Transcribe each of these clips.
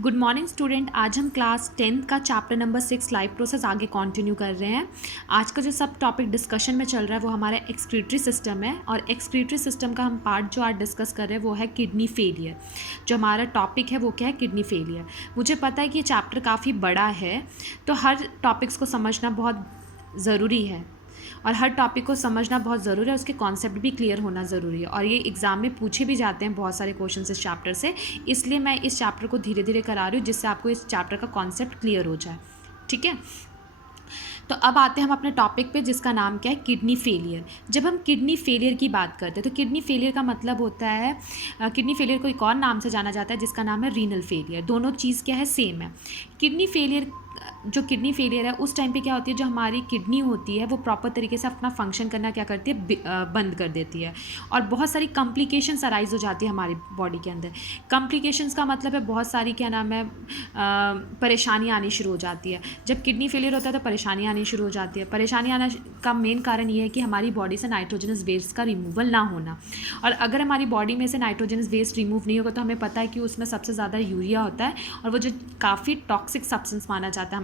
Good morning student. आज हम class 10th का चैप्टर नंबर 6 लाइफ प्रोसेस आगे कंटिन्यू कर रहे हैं। आज का जो सब टॉपिक डिस्कशन में चल रहा है वो हमारा एक्सक्रीटरी सिस्टम है, और एक्सक्रीटरी सिस्टम का हम पार्ट जो आज डिस्कस कर रहे हैं वो है किडनी फेलियर। जो हमारा टॉपिक है वो क्या है? Kidney failure. मुझे पता है कि ये चैप्टर काफ़ी बड़ा है, तो हर टॉपिक्स को समझना बहुत ज़रूरी है, और हर टॉपिक को समझना बहुत ज़रूरी है, उसके कॉन्सेप्ट भी क्लियर होना ज़रूरी है, और ये एग्ज़ाम में पूछे भी जाते हैं बहुत सारे क्वेश्चन इस चैप्टर से। इसलिए मैं इस चैप्टर को धीरे धीरे करा रही हूँ जिससे आपको इस चैप्टर का कॉन्सेप्ट क्लियर हो जाए। ठीक है, तो अब आते हैं हम अपने टॉपिक पे जिसका नाम क्या है? Kidney failure. जब हम किडनी फेलियर की बात करते हैं तो किडनी फेलियर का मतलब होता है, किडनी फेलियर को एक और नाम से जाना जाता है जिसका नाम है रीनल फेलियर। दोनों चीज़ क्या है? सेम है। किडनी फेलियर, जो किडनी फेलियर है उस टाइम पे क्या होती है, जो हमारी किडनी होती है वो प्रॉपर तरीके से अपना फंक्शन करना क्या करती है? बंद कर देती है, और बहुत सारी कॉम्प्लिकेशंस अराइज हो जाती है हमारी बॉडी के अंदर। कॉम्प्लिकेशंस का मतलब है बहुत सारी क्या नाम है, परेशानी आनी शुरू हो जाती है। जब किडनी फेलियर होता है तो परेशानी आनी शुरू हो जाती है। परेशानी आना का मेन कारण ये है कि हमारी बॉडी से नाइट्रोजनस वेस्ट का रिमूवल ना होना, और अगर हमारी बॉडी में से नाइट्रोजनस वेस्ट रिमूव नहीं होगा तो हमें पता है कि उसमें सबसे ज़्यादा यूरिया होता है, और वो जो काफ़ी टॉक्सिक सब्सटेंस माना जाता है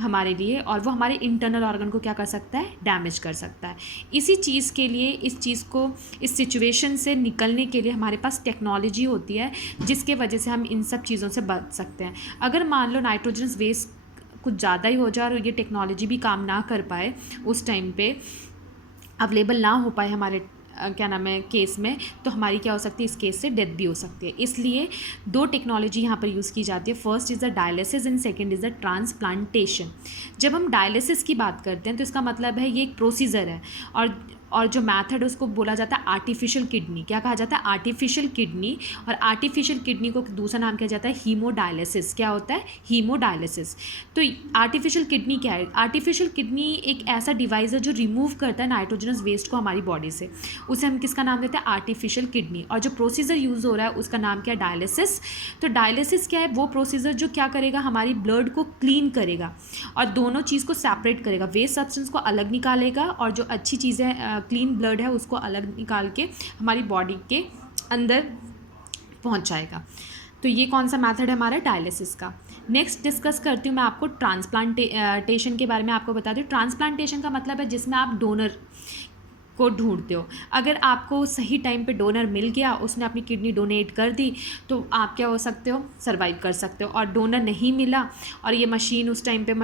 हमारे लिए, और वो हमारे इंटरनल ऑर्गन को क्या कर सकता है? डैमेज कर सकता है। इसी चीज़ के लिए, इस सिचुएशन से निकलने के लिए हमारे पास टेक्नोलॉजी होती है जिसके वजह से हम इन सब चीज़ों से बच सकते हैं। अगर मान लो नाइट्रोजनस वेस्ट कुछ ज़्यादा ही हो जाए और ये टेक्नोलॉजी भी काम ना कर पाए, उस टाइम पे अवेलेबल ना हो पाए हमारे क्या नाम है केस में, तो हमारी क्या हो सकती है? इस केस से डेथ भी हो सकती है। इसलिए दो टेक्नोलॉजी यहाँ पर यूज़ की जाती है। First is the dialysis and second is the transplantation. जब हम डायलिसिस की बात करते हैं तो इसका मतलब है ये एक प्रोसीजर है, और जो मेथड उसको बोला जाता है आर्टिफिशियल किडनी। क्या कहा जाता है? Artificial kidney. और आर्टिफिशियल किडनी को दूसरा नाम किया जाता है हीमोडायलिसिस। क्या होता है? हीमोडायलिसिस। तो आर्टिफिशियल किडनी क्या है? आर्टिफिशियल किडनी एक ऐसा डिवाइस है जो रिमूव करता है नाइट्रोजनस वेस्ट को हमारी बॉडी से। उसे हम किसका नाम देते हैं? Artificial kidney. और जो प्रोसीजर यूज़ हो रहा है उसका नाम क्या है? डायलिसिस। तो डायलिसिस क्या है? वो प्रोसीजर जो क्या करेगा? हमारी ब्लड को क्लीन करेगा और दोनों चीज़ को सेपरेट करेगा। वेस्ट सब्सटेंस को अलग निकालेगा, और जो अच्छी चीज़ें क्लीन ब्लड है उसको अलग निकाल के हमारी बॉडी के अंदर पहुंचाएगा। तो ये कौन सा मेथड है हमारा? डायलिसिस का। नेक्स्ट डिस्कस करती हूँ मैं आपको ट्रांसप्लांटेशन के बारे में। आपको बता दूँ, ट्रांसप्लांटेशन का मतलब है जिसमें आप डोनर को ढूंढते हो। अगर आपको सही टाइम पे डोनर मिल गया, उसने अपनी किडनी डोनेट कर दी, तो आप क्या हो सकते हो? सर्वाइव कर सकते हो। और डोनर नहीं मिला और ये मशीन उस टाइम पे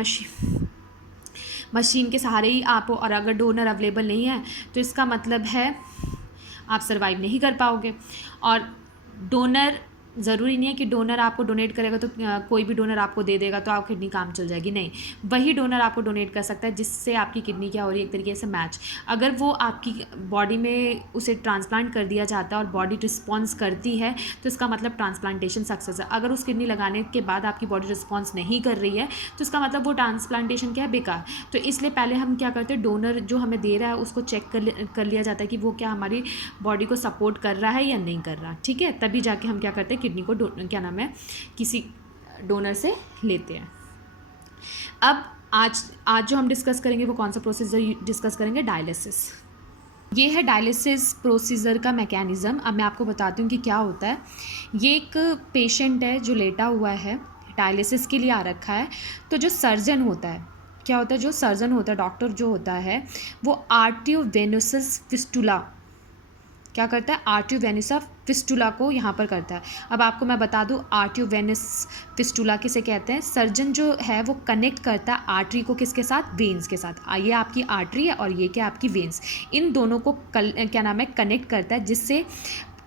मशीन के सहारे ही आप हो, और अगर डोनर अवेलेबल नहीं है तो इसका मतलब है आप सर्वाइव नहीं कर पाओगे। और डोनर ज़रूरी नहीं है कि डोनर आपको डोनेट करेगा तो कोई भी डोनर आपको दे देगा तो आप किडनी काम चल जाएगी। नहीं, वही डोनर आपको डोनेट कर सकता है जिससे आपकी किडनी क्या हो रही है, एक तरीके से मैच। अगर वो आपकी बॉडी में उसे ट्रांसप्लांट कर दिया जाता है और बॉडी रिस्पॉन्स करती है तो इसका मतलब ट्रांसप्लांटेशन सक्सेस है। अगर उस किडनी लगाने के बाद आपकी बॉडी रिस्पॉन्स नहीं कर रही है तो इसका मतलब वो ट्रांसप्लांटेशन क्या है? बेकार। तो इसलिए पहले हम क्या करते हैं, डोनर जो हमें दे रहा है उसको चेक कर लिया जाता है कि वो क्या हमारी बॉडी को सपोर्ट कर रहा है या नहीं कर रहा। ठीक है, तभी जाके हम क्या करते हैं, किडनी को क्या नाम है, किसी डोनर से लेते हैं। अब आज जो हम डिस्कस करेंगे वो कौन सा प्रोसीजर डिस्कस करेंगे? डायलिसिस। ये है डायलिसिस प्रोसीजर का मैकेनिज़्म। अब मैं आपको बताती हूँ कि क्या होता है। ये एक पेशेंट है जो लेटा हुआ है, डायलिसिस के लिए आ रखा है। तो जो सर्जन होता है, क्या होता है, जो सर्जन होता है, डॉक्टर जो होता है, वो आर्टियोवेनोसस फिस्टुला क्या करता है? आर्टियोवेनोसा फिस्टुला को यहाँ पर करता है। अब आपको मैं बता दूँ आर्टियोवेनस फिस्टुला किसे कहते हैं। सर्जन जो है वो कनेक्ट करता है आर्टरी को किसके साथ? वेन्स के साथ। ये आपकी आर्टरी है और ये क्या आपकी वेन्स, इन दोनों को क्या नाम है, कनेक्ट करता है, जिससे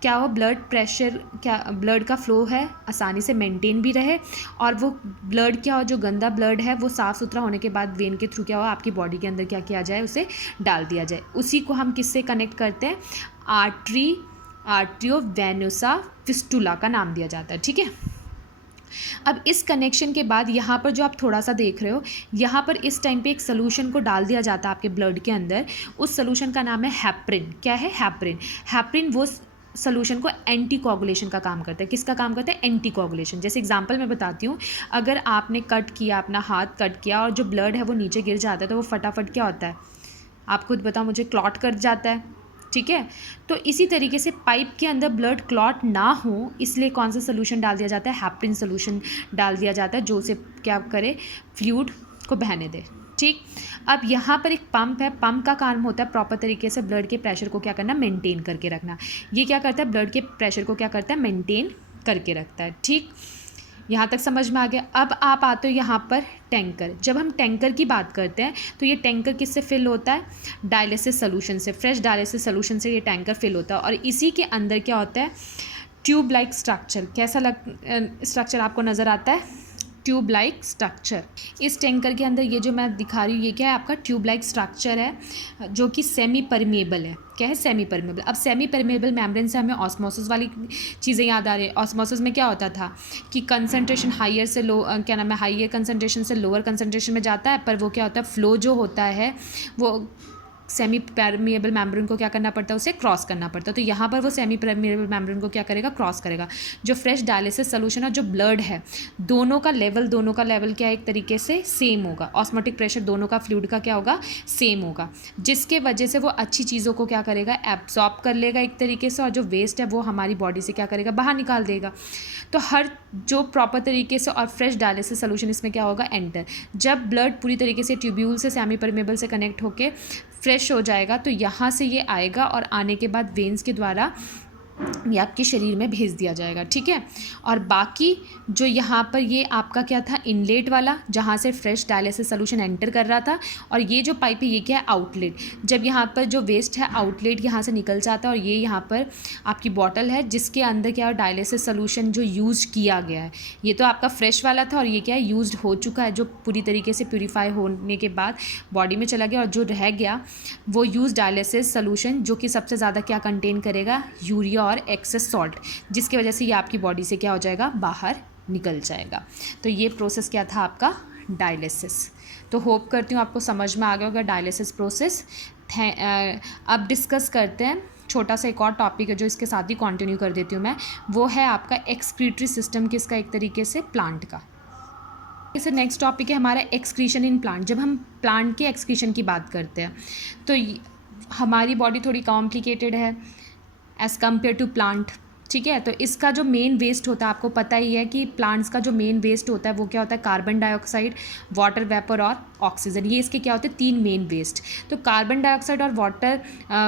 क्या हो, ब्लड प्रेशर, क्या ब्लड का फ्लो है आसानी से मेंटेन भी रहे, और वो ब्लड क्या हो, जो गंदा ब्लड है वो साफ़ सुथरा होने के बाद वेन के थ्रू क्या हो, आपकी बॉडी के अंदर क्या किया जाए, उसे डाल दिया जाए। उसी को हम किससे कनेक्ट करते हैं? आर्टियोवेनोसा फिस्टुला का नाम दिया जाता है। ठीक है, अब इस कनेक्शन के बाद यहाँ पर जो आप थोड़ा सा देख रहे हो, यहाँ पर इस टाइम पे एक सोल्यूशन को डाल दिया जाता है आपके ब्लड के अंदर। उस सोल्यूशन का नाम है हेपरिन। क्या है? हेपरिन। हेपरिन वो सोल्यूशन को एंटी कोगुलेशन का काम करता है। किसका काम करता है? Anti coagulation. जैसे एग्जांपल मैं बताती हूँ, अगर आपने कट किया, अपना हाथ कट किया और जो ब्लड है वो नीचे गिर जाता है तो वो फटाफट क्या होता है, आप खुद बताओ मुझे, क्लॉट कर जाता है। ठीक है। तो इसी तरीके से पाइप के अंदर ब्लड क्लॉट ना हो इसलिए कौन सा सोल्यूशन डाल दिया जाता है, हेपरिन सोल्यूशन डाल दिया जाता है, जो उसे क्या करे, फ्लूइड को बहने दे। ठीक, अब यहाँ पर एक पंप है, पंप का काम होता है प्रॉपर तरीके से ब्लड के प्रेशर को क्या करना, मेंटेन करके रखना। ये क्या करता है, ब्लड के प्रेशर को क्या करता है, मेंटेन करके रखता है। ठीक, यहाँ तक समझ में आ गया। अब आप आते हो यहाँ पर टैंकर। जब हम टैंकर की बात करते हैं तो ये टैंकर किससे फिल होता है, डायलिसिस सोल्यूशन से, फ्रेश डायलिसिस सोल्यूशन से ये टैंकर फिल होता है। और इसी के अंदर क्या होता है, ट्यूब लाइक स्ट्रक्चर। कैसा स्ट्रक्चर आपको नज़र आता है, ट्यूब लाइक स्ट्रक्चर। इस टैंकर के अंदर ये जो मैं दिखा रही हूँ ये क्या है, आपका ट्यूब लाइक स्ट्रक्चर है जो कि सेमी परमेबल है। क्या है, सेमी परमेबल। अब सेमी परमेबल मेम्ब्रेन से हमें ऑस्मोसिस वाली चीज़ें याद आ रही है। ऑस्मोसिस में क्या होता था कि कंसंट्रेशन हायर से लो, क्या नाम है, हायर कंसंट्रेशन से लोअर कंसंट्रेशन में जाता है, पर वो क्या होता है, फ्लो जो होता है वो सेमी परमेबल मेम्ब्रेन को क्या करना पड़ता है, उसे क्रॉस करना पड़ता है। तो यहाँ पर वो सेमी परमेबल मेम्ब्रेन को क्या करेगा, क्रॉस करेगा। जो फ्रेश डायलिसिस सोल्यूशन और जो ब्लड है दोनों का लेवल क्या एक तरीके से सेम होगा। ऑस्मोटिक प्रेशर दोनों का, फ्लूइड का क्या होगा, सेम होगा, जिसके वजह से वो अच्छी चीज़ों को क्या करेगा, एब्जॉर्ब कर लेगा एक तरीके से, और जो वेस्ट है वो हमारी बॉडी से क्या करेगा, बाहर निकाल देगा। तो हर जो प्रॉपर तरीके से और फ्रेश डायलिसिस सोल्यूशन इसमें क्या होगा, एंटर। जब ब्लड पूरी तरीके से ट्यूब्यूल से सेमी परमेबल से कनेक्ट होके फ्रेश हो जाएगा तो यहाँ से ये आएगा और आने के बाद वेंस के द्वारा ये आपके शरीर में भेज दिया जाएगा। ठीक है, और बाकी जो यहाँ पर ये आपका क्या था, इनलेट वाला, जहाँ से फ्रेश डायलिसिस सोल्यूशन एंटर कर रहा था, और ये जो पाइप है ये क्या है, आउटलेट। जब यहाँ पर जो वेस्ट है आउटलेट यहाँ से निकल जाता है, और ये यहाँ पर आपकी बॉटल है जिसके अंदर क्या है, डायलिसिस सोल्यूशन जो यूज़ किया गया है। ये तो आपका फ्रेश वाला था, और ये क्या है, यूज्ड हो चुका है, जो पूरी तरीके से प्यूरीफाई होने के बाद बॉडी में चला गया। और जो रह गया वो यूज डायलिसिस सोल्यूशन, जो कि सबसे ज़्यादा क्या कंटेन करेगा, यूरिया और एक्सेस सॉल्ट, जिसकी वजह से ये आपकी बॉडी से क्या हो जाएगा, बाहर निकल जाएगा। तो ये प्रोसेस क्या था आपका, डायलिसिस। तो होप करती हूँ आपको समझ में आ गया होगा डायलिसिस प्रोसेस। अब डिस्कस करते हैं छोटा सा एक और टॉपिक है जो इसके साथ ही कंटिन्यू कर देती हूँ मैं, वो है आपका एक्सक्रीटरी सिस्टम, किसका, एक तरीके से प्लांट का। इसे नेक्स्ट टॉपिक है हमारा एक्सक्रीशन इन प्लांट। जब हम प्लांट के एक्सक्रीशन की बात करते हैं तो हमारी बॉडी थोड़ी कॉम्प्लिकेटेड है एज़ कम्पेयर टू प्लांट। ठीक है, तो इसका जो मेन वेस्ट होता है, आपको पता ही है कि प्लांट्स का जो मेन वेस्ट होता है वो क्या होता है, कार्बन डाइऑक्साइड, वाटर वेपर और ऑक्सीजन। ये इसके क्या होते हैं, 3 मेन वेस्ट। तो कार्बन डाइऑक्साइड और वाटर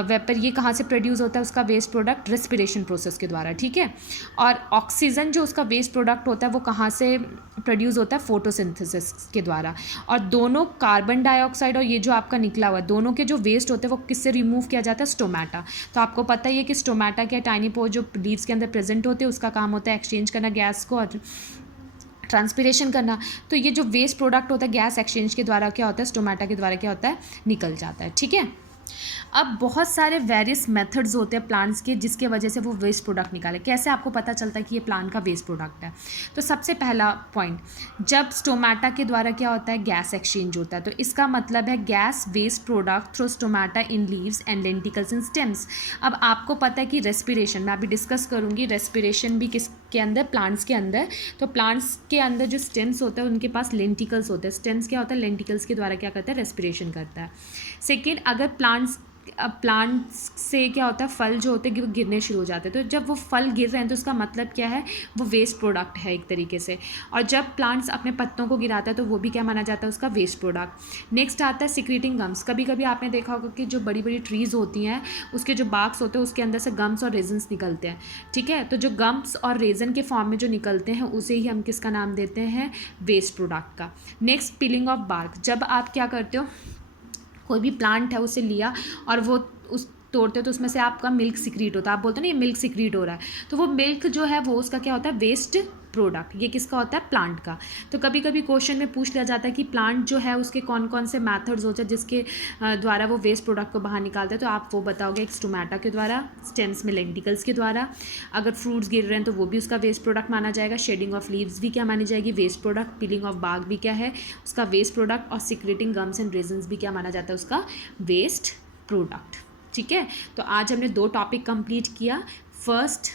वेपर ये कहाँ से प्रोड्यूस होता है, उसका वेस्ट प्रोडक्ट रेस्पिरेशन प्रोसेस के द्वारा। ठीक है, और ऑक्सीजन जो उसका वेस्ट प्रोडक्ट होता है वो कहाँ से प्रोड्यूस होता है, फोटोसिंथेसिस के द्वारा। और दोनों कार्बन डाइऑक्साइड और ये जो आपका निकला हुआ है, दोनों के जो वेस्ट होते हैं वो किससे रिमूव किया जाता है, स्टोमेटा। तो आपको पता ही है कि स्टोमेटा क्या, टाइनी पोर जो लीव्स के अंदर प्रेजेंट होते हैं, उसका काम होता है एक्सचेंज करना गैस को और ट्रांसपिरेशन करना। तो ये जो वेस्ट प्रोडक्ट होता है गैस एक्सचेंज के द्वारा क्या होता है, स्टोमेटा के द्वारा क्या होता है, निकल जाता है। ठीक है, अब बहुत सारे वेरियस मेथड्स होते हैं प्लांट्स के जिसके वजह से वो वेस्ट प्रोडक्ट निकाले। कैसे आपको पता चलता है कि ये प्लांट का वेस्ट प्रोडक्ट है, तो सबसे पहला पॉइंट, जब स्टोमेटा के द्वारा क्या होता है, गैस एक्सचेंज होता है। तो इसका मतलब है gas waste product through stomata in leaves and lenticels in stems. अब आपको पता है कि रेस्पिरेशन, मैं अभी डिस्कस करूँगी रेस्पिरेशन भी किसके अंदर, प्लांट्स के अंदर। तो प्लांट्स के अंदर जो स्टेम्स होते हैं उनके पास लेंटिकल्स होते हैं। स्टेम्स क्या होता है, लेंटिकल्स के द्वारा क्या करता है, रेस्पिरेशन करता है। सेकेंड, अगर प्लांट्स से क्या होता है, फल जो होते हैं वो गिरने शुरू हो जाते हैं। तो जब वो फल गिर रहे हैं तो उसका मतलब क्या है, वो वेस्ट प्रोडक्ट है एक तरीके से। और जब प्लांट्स अपने पत्तों को गिराता है तो वो भी क्या माना जाता है, उसका वेस्ट प्रोडक्ट। नेक्स्ट आता है सिक्रीटिंग गम्स। कभी कभी आपने देखा होगा कि जो बड़ी बड़ी ट्रीज़ होती हैं उसके जो बार्क्स होते हैं उसके अंदर से गम्स और रेजन्स निकलते हैं। ठीक है, तो जो गम्स और रेजन के फॉर्म में जो निकलते हैं उसे ही हम किसका नाम देते हैं, वेस्ट प्रोडक्ट का। Next, peeling off bark. जब आप क्या करते हो, कोई भी प्लांट है उसे लिया और वो उस तोड़ते हो तो उसमें से आपका मिल्क सिक्रीट होता है, आप बोलते हो ना ये मिल्क सिक्रीट हो रहा है, तो वो मिल्क जो है वो उसका क्या होता है, वेस्ट प्रोडक्ट। ये किसका होता है, प्लांट का। तो कभी कभी क्वेश्चन में पूछ लिया जाता है कि प्लांट जो है उसके कौन कौन से मेथड्स होते हैं जिसके द्वारा वो वेस्ट प्रोडक्ट को बाहर निकालते हैं। तो आप वो बताओगे, एक स्टोमेटा के द्वारा, स्टेम्स में लेंटिकल्स के द्वारा। अगर फ्रूट्स गिर रहे हैं तो वो भी उसका वेस्ट प्रोडक्ट माना जाएगा। शेडिंग ऑफ लीव्स भी क्या मानी जाएगी, waste product. Peeling off bark भी क्या है, उसका वेस्ट प्रोडक्ट। और सिक्रेटिंग गम्स एंड रेजन्स भी क्या माना जाता है, उसका वेस्ट प्रोडक्ट। ठीक है, तो आज हमने 2 टॉपिक कंप्लीट किया। फर्स्ट,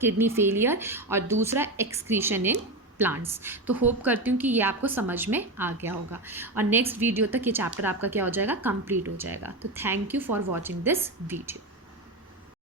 किडनी फेलियर, और दूसरा एक्सक्रीशन इन प्लांट्स। तो होप करती हूँ कि ये आपको समझ में आ गया होगा और नेक्स्ट वीडियो तक ये चैप्टर आपका क्या हो जाएगा, कंप्लीट हो जाएगा। तो thank you for watching this video.